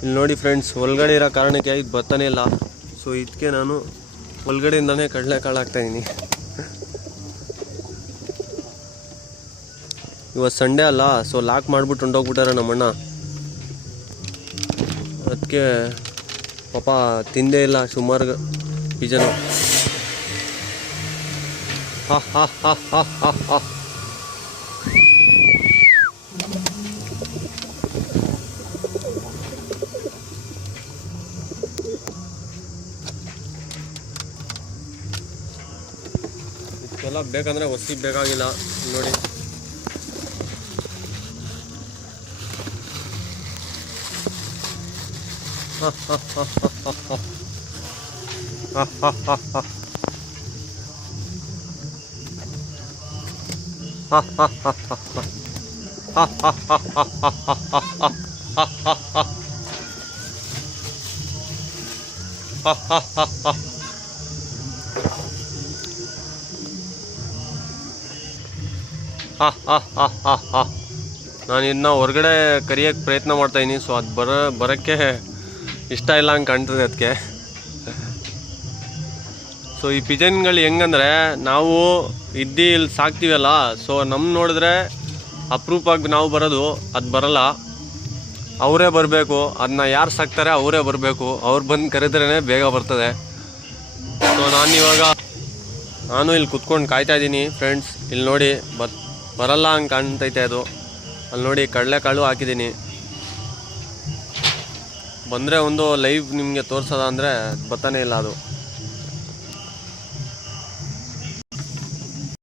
ಇಲ್ಲಿ ನೋಡಿ ಫ್ರೆಂಡ್ಸ್, ಒಳಗಡೆ ಇರೋ ಕಾರಣಕ್ಕೆ ಇದು ಬರ್ತಾನೆ ಇಲ್ಲ. ಸೊ ಇದಕ್ಕೆ ನಾನು ಒಳಗಡೆಯಿಂದನೇ ಕಡಲೆಕಾಳು ಹಾಕ್ತಾಯಿದ್ದೀನಿ. ಇವತ್ತು ಸಂಡೇ ಅಲ್ಲ, ಸೊ ಲಾಕ್ ಮಾಡಿಬಿಟ್ಟು ಹೊಂಟೋಗ್ಬಿಟ್ಟಾರೆ ನಮ್ಮಣ್ಣ. ಅದಕ್ಕೆ ಪಾಪ ತಿಂದೇ ಇಲ್ಲ ಸುಮಾರು ಪಿಜನು. ಹಾ ಹಾ ಹಾ ಹಾ ಹಾ ಹಾ. ಇದಕ್ಕೆಲ್ಲ ಬೇಕಂದರೆ ಒಸಿ ಬೇಕಾಗಿಲ್ಲ ನೋಡಿ. ಹಾ ಹಾ ಹಾ ಹಾ ಹಾ ಹಾ ಹಾ ಹಾ ಹಾ ha ha ha ha ha ha ha ha ha ha ha ha ha. ನಾನು ಇದನ್ನ ಹೊರಗಡೆ ಕರಿಯೋಕ್ಕೆ ಪ್ರಯತ್ನ ಮಾಡ್ತಾಯಿದ್ದೀನಿ. ಸೊ ಅದು ಬರೋಕ್ಕೆ ಇಷ್ಟ ಇಲ್ಲ ಹಂಗೆ ಕಾಣ್ತದೆ ಅದಕ್ಕೆ. ಸೊ ಈ ಪಿಜನ್ಗಳು ಹೆಂಗಂದರೆ, ನಾವು ಇಲ್ಲಿ ಸಾಕ್ತೀವಲ್ಲ, ಸೊ ನಮ್ಮ ನೋಡಿದ್ರೆ ಅಪ್ರೂಪಾಗಿ ನಾವು ಬರೋದು, ಅದು ಬರಲ್ಲ. ಅವರೇ ಬರಬೇಕು, ಅದನ್ನ ಯಾರು ಸಾಕ್ತಾರೆ ಅವರೇ ಬರಬೇಕು. ಅವ್ರು ಬಂದು ಕರೆದ್ರೇ ಬೇಗ ಬರ್ತದೆ. ಸೊ ನಾನು ಇಲ್ಲಿ ಕುತ್ಕೊಂಡು ಕಾಯ್ತಾ ಇದ್ದೀನಿ ಫ್ರೆಂಡ್ಸ್. ಇಲ್ಲಿ ನೋಡಿ ಬರಲ್ಲ ಹಂಗೆ ಕಾಣ್ತೈತೆ ಅದು. ಅಲ್ಲಿ ನೋಡಿ ಕಡಲೆಕಾಳು ಹಾಕಿದ್ದೀನಿ. ಬಂದರೆ ಒಂದು ಲೈವ್ ನಿಮಗೆ ತೋರಿಸೋದ ಅಂದರೆ ಬರ್ತಾನೆ ಇಲ್ಲ ಅದು.